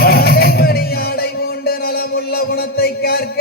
மணியாடை மூண்டு நலமுள்ள குணத்தை கார்க்க.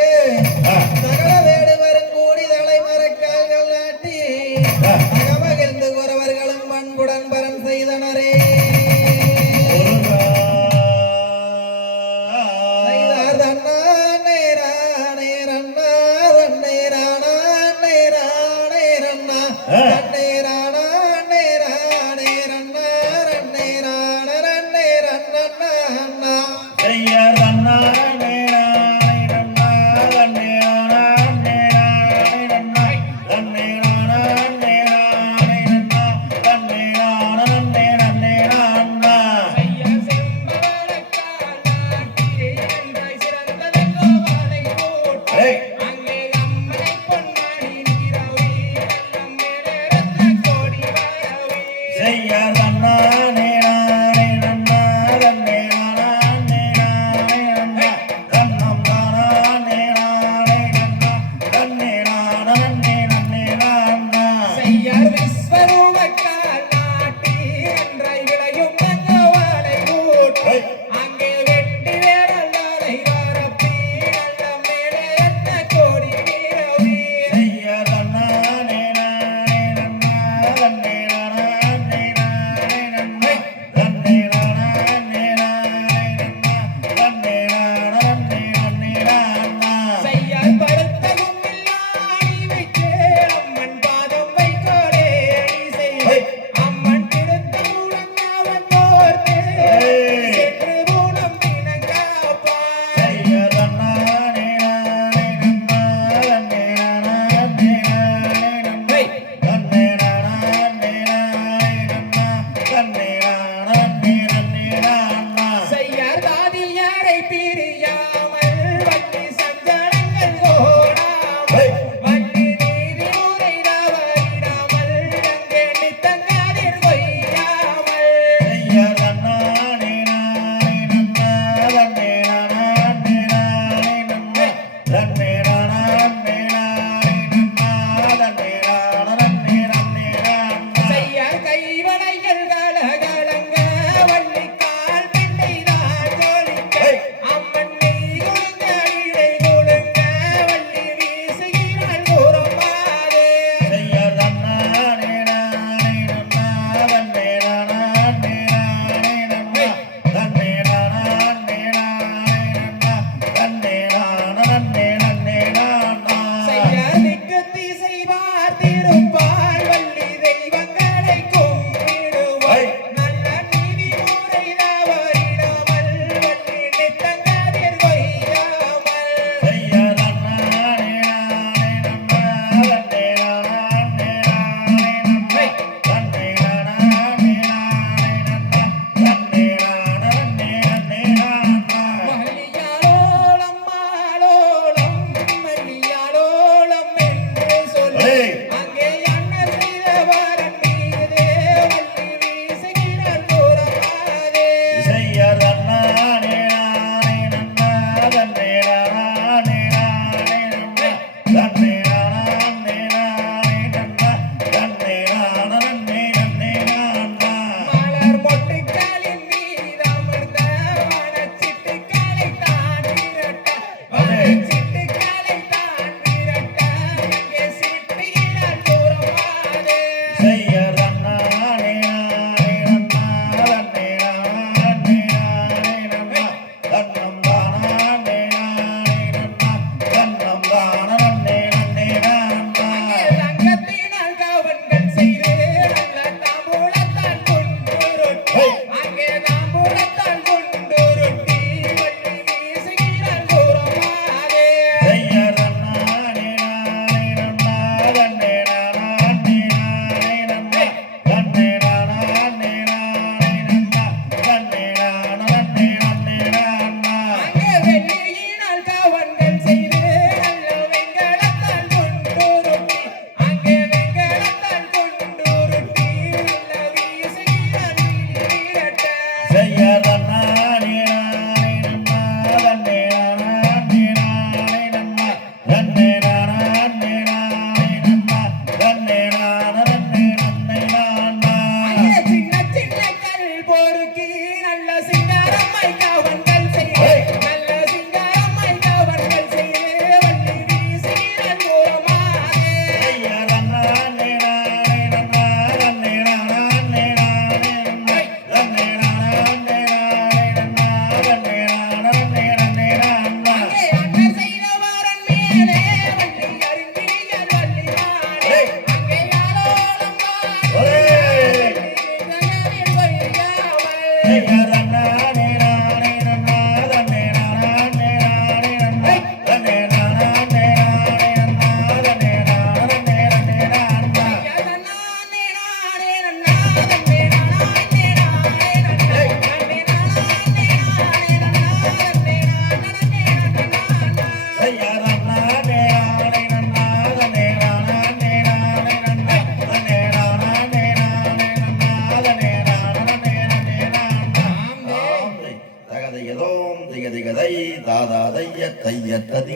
செய்யார் திகதோம்